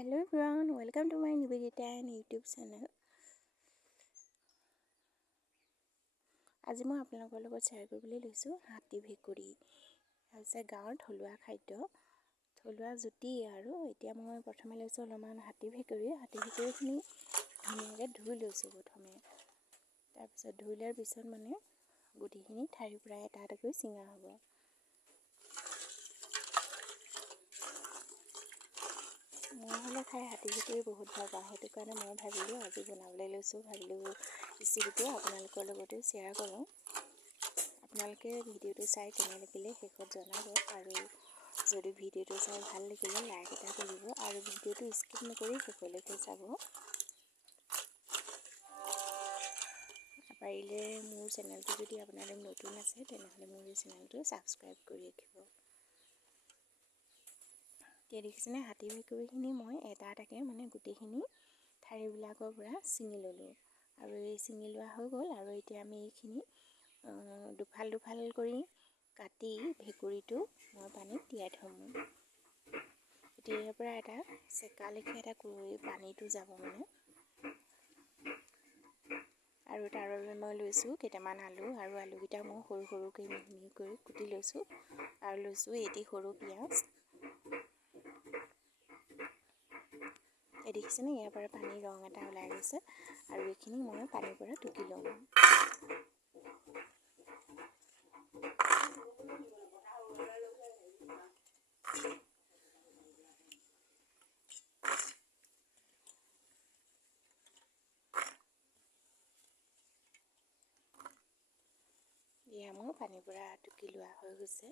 Hello everyone, welcome to my Nivedita YouTube channel. আজি মই আপোনালোকৰ লগত শ্বেয়াৰ কৰিবলৈ লৈছোঁ হাতী ভেকুৰী হৈছে গাঁৱৰ থলুৱা খাদ্য থলুৱা জুতি আৰু এতিয়া মই প্ৰথমে লৈছোঁ অলপমান হাতী ভেকুৰীখিনি ধুনীয়াকৈ ধুই লৈছোঁ প্ৰথমে তাৰপিছত ধুই লোৱাৰ পিছত মানে গুটিখিনি ঠাৰিৰ পৰা এটা এটাকৈ ছিঙা হ'ব। মই হ'লে খাই হাতী ভেকুৰী বহুত ভাল পাওঁ, সেইটো কাৰণে মই ভাবিলোঁ আজি বনাবলৈ লৈছোঁ। ভাবিলোঁ ৰেচিপিটো আপোনালোকৰ লগতো শ্বেয়াৰ কৰোঁ। আপোনালোকে ভিডিঅ'টো চাই কেনে লাগিলে শেষত জনাব আৰু যদি ভিডিঅ'টো চাই ভাল লাগিলে লাইক এটা কৰিব আৰু ভিডিঅ'টো স্কিপ নকৰি শেষলৈকে চাব। পাৰিলে মোৰ চেনেলটো যদি আপোনালোক নতুন আছে তেনেহ'লে মোৰ এই চেনেলটো ছাবস্ক্ৰাইব কৰি ৰাখিব। এতিয়া দেখিছেনে হাতী ভেকুৰীখিনি মই এটা এটাকৈ মানে গোটেইখিনি ঠাৰিবিলাকৰ পৰা ছিঙি ল'লোঁ আৰু এই ছিঙি লোৱা হৈ গ'ল। আৰু এতিয়া আমি এইখিনি দুফাল দুফাল কৰি কাটি ভেকুৰীটো মই পানীত তিয়াই থ'ম। এতিয়া ইয়াৰ পৰা এটা চেকা লেখীয়া এটা পানীটো যাব মানে আৰু তাৰ বাবে মই লৈছোঁ কেইটামান আলু আৰু আলুকেইটা মই সৰু সৰুকৈ মিহি মিহি কৰি কুটি লৈছোঁ আৰু লৈছোঁ এটি সৰু পিঁয়াজ। দেখিছেনে ইয়াৰ পৰা পানীৰ ৰং এটা ওলাই গৈছে আৰু এইখিনি মই পানীৰ পৰা টুকি ল'ম। এয়া মোৰ পানীৰ পৰা টুকি লোৱা হৈ গৈছে।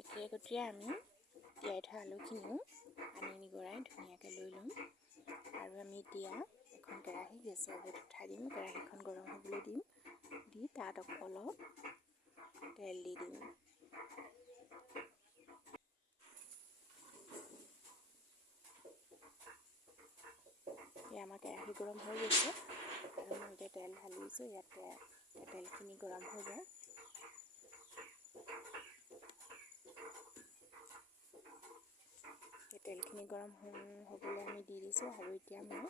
একেগতিয়ে আমি তিয়াই থোৱা আলুখিনিও পানী নিগৰাই ধুনীয়াকৈ লৈ ল'ম আৰু আমি এতিয়া এখন কেৰাহী গেছৰ ওপৰত উঠাই দিম। কেৰাহীখন গৰম হ'বলৈ দিম, দি তাত অলপ তেল দি দিম। এতিয়া আমাৰ কেৰাহী গৰম হৈ গৈছে আৰু মই এতিয়া তেল ঢালি দিছোঁ। ইয়াতে তেলখিনি গৰম হৈ যায়। তেলখিনি গৰম হ'বলৈ আমি দি দিছোঁ আৰু এতিয়া মই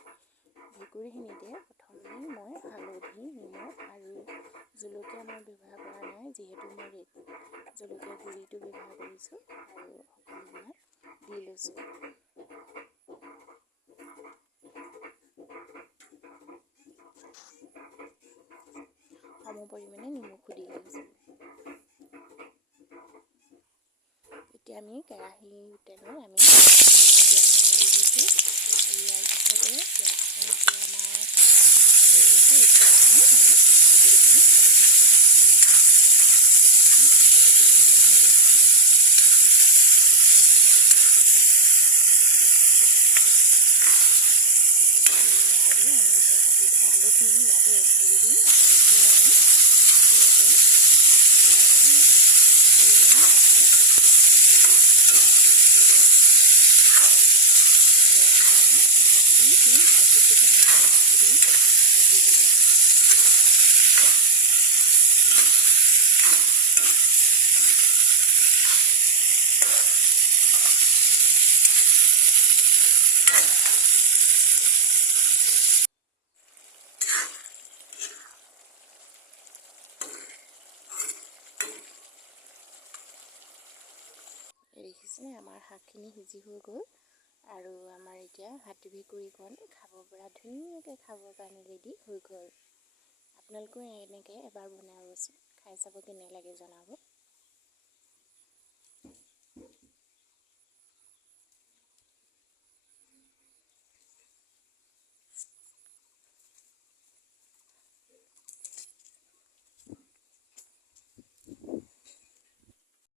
ভেকুৰীখিনিতে প্ৰথমে মই হালধি, নিমখ আৰু জলকীয়া মই ব্যৱহাৰ কৰা নাই, যিহেতু মই জলকীয়া গুড়িটো ব্যৱহাৰ কৰিছোঁ আৰু সকলোবিলাক দি লৈছোঁ। সম পৰিমাণে নিমখো দি লৈছোঁ। এতিয়া আমি কেৰাহীৰ তেলত আমি পিঁয়াজখিনি দি দিছোঁ। ইয়াৰ পিছতে পিঁয়াজখিনি এতিয়া আমাৰ হৈ গৈছে। এতিয়া আমি ভেকুৰীখিনি ঢালি দিছোঁ। ধুনীয়াকৈ ধুনীয়া হৈ গৈছে। আৰু আমি এতিয়া কাটি থোৱা আলুখিনি ইয়াতে এড কৰি দিম আৰু এইখিনি আমি ধুনীয়াকৈ মিক্স কৰি ল'ম। দেখিছেনে আমাৰ শাকখিনি সিজি হৈ গ'ল আৰু আমাৰ এতিয়া হাতী ভেকুৰীকণ খাব পৰা ধুনীয়াকৈ খাবৰ কাৰণে ৰেডি হৈ গ'ল। আপোনালোকেও এনেকৈ এবাৰ বনাবচোন, খাই চাব কেনে লাগে জনাব।